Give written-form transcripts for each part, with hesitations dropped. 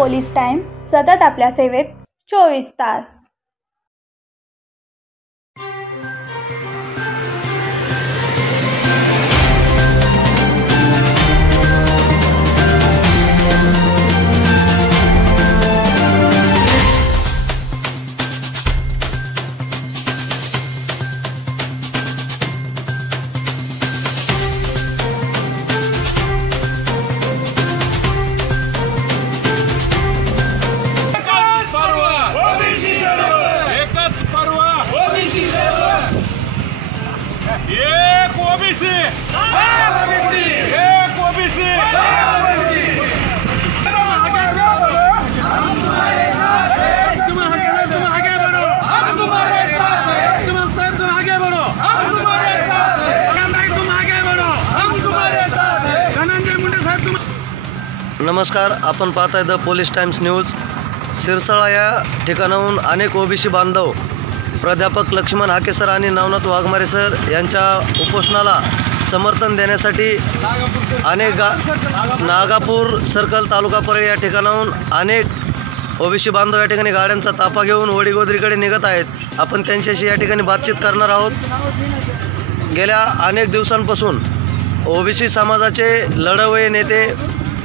Police time, सतत आपल्या सेवेत 24 तास। एक ओबीसी, एक ओबीसी, तुम आगे बढ़ो, हम तुम्हारे साथ हैं। सुमन साहब तुम आगे बढ़ो, हम तुम्हारे साथ हैं। तुम आगे बढ़ो, हम तुम्हारे साथ हैं। धनंजय मुंडे साहेब तुम। नमस्कार, आपण पाहताय the police times news. Sirsala या ठिकाणाहून अनेक ओबीसी बांधव प्राध्यापक लक्ष्मण हाके सर आणि नवनाथ वाघमारे सर यांच्या उपोषणाला समर्थन देण्यासाठी अनेक नागापूर सर्कल तालुका परळी या ठिकाणाहून अनेक ओबीसी बांधव या ठिकाणी गाड्यांचा ताफा घेऊन वडीगोद्रीकडे निघत आहेत। आपण त्यांच्याशी या ठिकाणी बातचीत करणार आहोत। गेल्या अनेक दिवसांपासून ओबीसी समाजाचे लढवय्ये नेते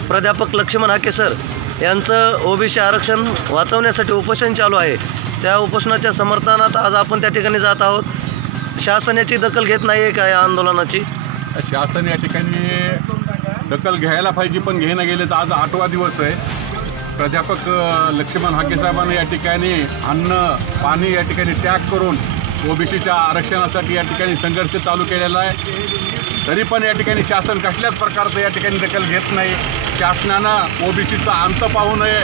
प्राध्यापक लक्ष्मण हाके सर यांचं ओबीसी आरक्षण वाचवण्यासाठी उपोषण चालू आहे। त्या उपोषणाच्या समर्थनात आज आपण त्या ठिकाणी जात आहोत। शासन याची दखल घेत नाही आहे का या आंदोलनाची? शासन या ठिकाणी दखल घ्यायला पाहिजे, पण घेणं गेले तर आज 8वा दिवस आहे। प्राध्यापक लक्ष्मण हाके साहेबांनी या ठिकाणी अन्न पाणी या ठिकाणी त्याग करून ओबीसीच्या आरक्षणासाठी या ठिकाणी संघर्ष चालू केलेला आहे। तरी पण या ठिकाणी शासन कसल्याच प्रकारचं या ठिकाणी दखल घेत नाही। शासनानं ओबीसीचा अंत पाहू नये।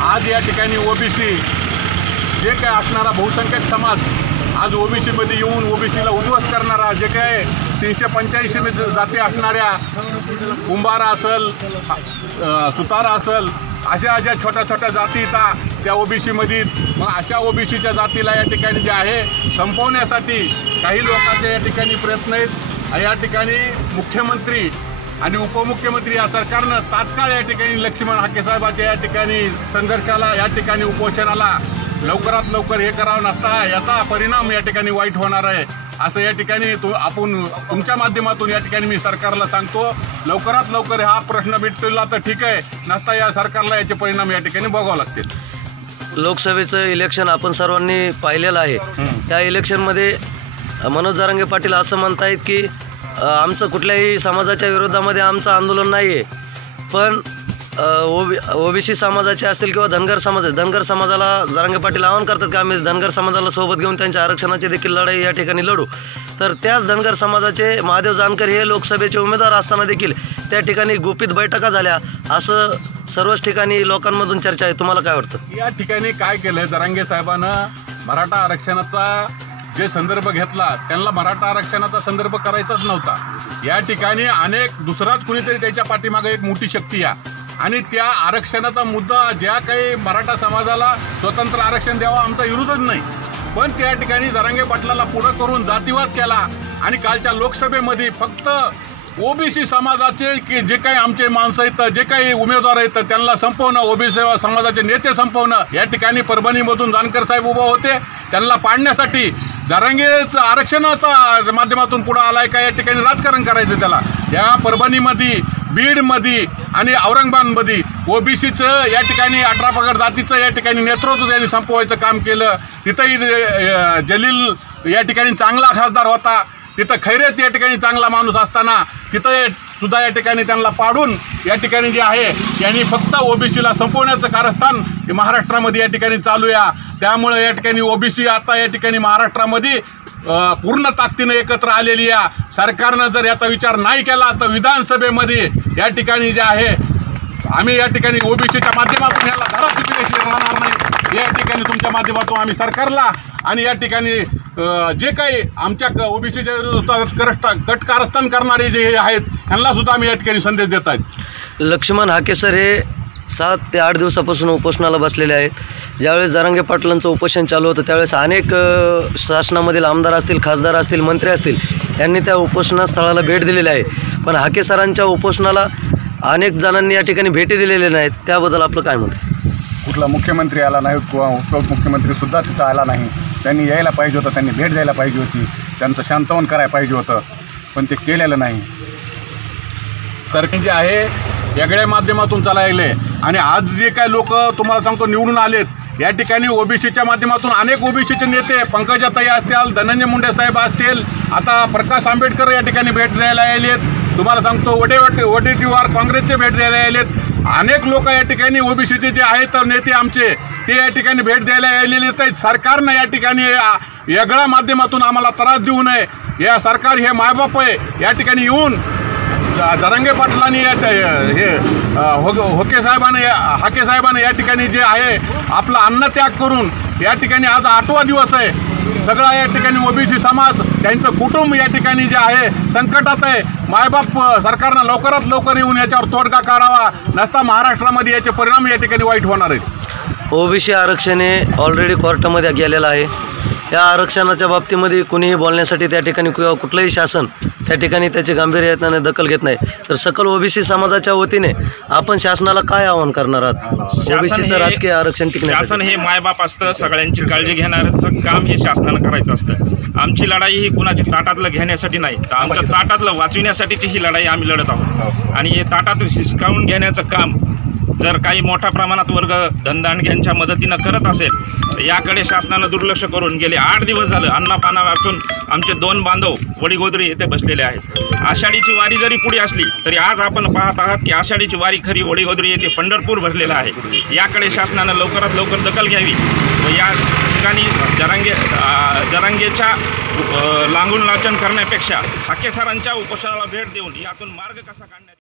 आज या ठिकाणी ओबीसी जे काय असणारा बहुसंख्यक समाज आज ओबीसीमध्ये येऊन ओबीसीला उद्ध्वस्त करणारा, जे काय 385 जाती असणाऱ्या कुंभार असेल, सुतार असेल, अशा ज्या छोट्या छोट्या जाती येतात त्या ओबीसीमध्ये, मग अशा ओबीसीच्या जातीला या ठिकाणी जे आहे संपवण्यासाठी काही लोकांचे या ठिकाणी प्रयत्न आहेत। या ठिकाणी मुख्यमंत्री आणि उपमुख्यमंत्री या सरकारनं तात्काळ या ठिकाणी लक्ष्मण हाके साहेबांच्या या ठिकाणी संघर्षाला, या ठिकाणी उपोषणाला लवकरात लवकर हे करावं नसता याचा परिणाम या ठिकाणी वाईट होणार आहे, असं या ठिकाणी आपण तुमच्या माध्यमातून या ठिकाणी मी सरकारला सांगतो। लवकरात लवकर हा प्रश्न मिटला तर ठीक आहे, नसता या सरकारला याचे परिणाम या ठिकाणी बघावं लागतील। लोकसभेचं इलेक्शन आपण सर्वांनी पाहिलेलं आहे। त्या इलेक्शनमध्ये मनोज जरांगे पाटील असं म्हणतायत की आमचं कुठल्याही समाजाच्या विरोधामध्ये आमचं आंदोलन नाही आहे, पण ओबीसी समाजाचे असतील किंवा धनगर समाजाला जरांगे पाटील आवाहन करतात की आम्ही धनगर समाजाला सोबत घेऊन त्यांच्या आरक्षणाची देखील लढाई या ठिकाणी लढू। तर त्याच धनगर समाजाचे महादेव जानकर हे लोकसभेचे उमेदवार असताना देखील त्या ठिकाणी गुपित बैठका झाल्या, असं सर्वच ठिकाणी लोकांमधून चर्चा आहे। तुम्हाला काय वाटतं? या ठिकाणी काय केलं जरांगे साहेबांनं? मराठा आरक्षणाचा जे संदर्भ घेतला त्यांना मराठा आरक्षणाचा संदर्भ करायचाच नव्हता। या ठिकाणी अनेक दुसराच कुणीतरी त्याच्या पाठीमागे एक मोठी शक्ती आहे आणि त्या आरक्षणाचा मुद्दा ज्या काही मराठा समाजाला स्वतंत्र आरक्षण द्यावं आमचा विरोधच नाही, पण त्या ठिकाणी जरांगे पाटलाला पुढं करून जातीवाद केला आणि कालच्या लोकसभेमध्ये फक्त ओबीसी समाजाचे की जे काही आमचे माणसं आहेत, जे काही उमेदवार आहेत त्यांना संपवणं, ओबीसी समाजाचे नेते संपवणं। या ठिकाणी परभणीमधून जानकर साहेब उभा होते, त्यांना पाडण्यासाठी जरांगेचं आरक्षणाच्या माध्यमातून पुढं आलाय का या ठिकाणी राजकारण करायचं त्याला। या परभणीमध्ये, बीडमध्ये आणि औरंगाबादमध्ये ओबीसीचं या ठिकाणी 18 पगड जातीचं या ठिकाणी नेतृत्व त्यांनी संपवायचं काम केलं। तिथंही जलील या ठिकाणी चांगला खासदार होता, तिथं खैरेत या ठिकाणी चांगला माणूस असताना तिथं सुद्धा या ठिकाणी त्यांना पाडून या ठिकाणी जे आहे यांनी फक्त ओबीसीला संपवण्याचं कारस्थान महाराष्ट्रामध्ये या ठिकाणी चालू आहे। त्यामुळे या ठिकाणी ओबीसी आता या ठिकाणी महाराष्ट्रामध्ये पूर्ण ताकदीने एकत्र आलेली आहे। सरकारनं जर याचा विचार नाही केला तर विधानसभेमध्ये या ठिकाणी जे आहे आम्ही या ठिकाणी ओबीसीच्या माध्यमातून याला धराशिकण्याची राहणार नाही। या ठिकाणी तुमच्या माध्यमातून आम्ही सरकारला आणि या ठिकाणी जे काही आमच्या ओबीसीच्या विरोधात कट कारस्थान करणारे जे आहेत त्यांना सुद्धा आम्ही या ठिकाणी संदेश देत आहेत। लक्ष्मण हाके सर हे 7 ते 8 दिवसापासून उपोषणाला बसलेले आहेत। ज्यावेळेस जरांगे पाटलांचं उपोषण चालू होतं त्यावेळेस अनेक शासनामधील आमदार असतील, खासदार असतील, मंत्री असतील यांनी त्या उपोषणस्थळाला भेट दिलेली आहे, पण हाके सरांच्या उपोषणाला अनेक जणांनी या ठिकाणी भेटी दिलेल्या नाहीत। त्याबद्दल आपलं काय मत आहे? कुठला मुख्यमंत्री आला नाही किंवा उपमुख्यमंत्रीसुद्धा तिथं आला नाही. त्यांनी यायला पाहिजे होतं, त्यांनी भेट द्यायला पाहिजे होती, त्यांचं शांतवन करायला पाहिजे होतं, पण ते केलेलं नाही. सरकार जे आहे वेगळ्या माध्यमातून चालले आणि आज जे काय लोक तुम्हाला सांगतो निवडून आलेत या ठिकाणी ओबीसीच्या माध्यमातून अनेक ओबीसीचे नेते पंकजाताई असतील, धनंजय मुंडे साहेब असतील, आता प्रकाश आंबेडकर या ठिकाणी भेट द्यायला आलेत. तुम्हाला सांगतो वडेट्टीवार काँग्रेसचे भेट द्यायला आलेत. अनेक लोक या ठिकाणी ओबीसीचे जे आहेत नेते आमचे ते या ठिकाणी भेट द्यायला आलेले आहेत. सरकारनं या ठिकाणी वेगळ्या माध्यमातून आम्हाला त्रास देऊ नये. या सरकार हे मायबाप आहे. या ठिकाणी येऊन जरांगे पाटलांनी हे हाके साहेबांनी या ठिकाणी जे आहे आपला अन्नत्याग करून या ठिकाणी आज 8वा दिवस आहे. सगळा या ठिकाणी ओबीसी समाज त्यांचं कुटुंब या ठिकाणी जे आहे संकटात आहे. मायबाप सरकारनं लवकरात लवकर येऊन याच्यावर तोडगा काढावा, नसता महाराष्ट्रामध्ये याचे परिणाम या ठिकाणी वाईट होणार आहेत. ओबीसी आरक्षण हे ऑलरेडी कोर्टामध्ये गेलेलं आहे. या आरक्षणाच्या बाबतीमध्ये कुणीही बोलण्यासाठी त्या ठिकाणी किंवा कुठलंही शासन त्या ठिकाणी त्याची गांभीर्याने दखल घेत नाही. तर सकल ओबीसी समाजाच्या वतीने आपण शासनाला काय आवाहन करणार आहात ओबीसीचं राजकीय आरक्षण टिकण्यासाठी? शासन हे मायबाप असतं, सगळ्यांची काळजी घेणारं काम हे शासनानं करायचं असतं. आमची लढाई ही कुणाची ताटातलं घेण्यासाठी नाही, तर आमच्या ताटातलं वाचविण्यासाठी ती ही लढाई आम्ही लढत आहोत. आणि हे ताटात हिसकावून घेण्याचं काम जर काही मोठ्या प्रमाणात वर्ग धनदांडग्यांच्या मदतीनं करत असेल तर याकडे शासनानं दुर्लक्ष करून गेले 8 दिवस झालं अन्नपाना वाचून आमचे 2 बांधव वडीगोद्री येथे बसलेले आहेत. आषाढीची वारी जरी पुढे असली तरी आज आपण पाहत आहात की आषाढीची वारी खरी वडीगोद्री येथे पंढरपूर भरलेला आहे. याकडे शासनानं लवकरात लवकर दखल घ्यावी व या ठिकाणी जरांगेच्या लांगून लाचन करण्यापेक्षा हाके सरांच्या उपोषणाला भेट देऊन यातून मार्ग कसा काढण्यात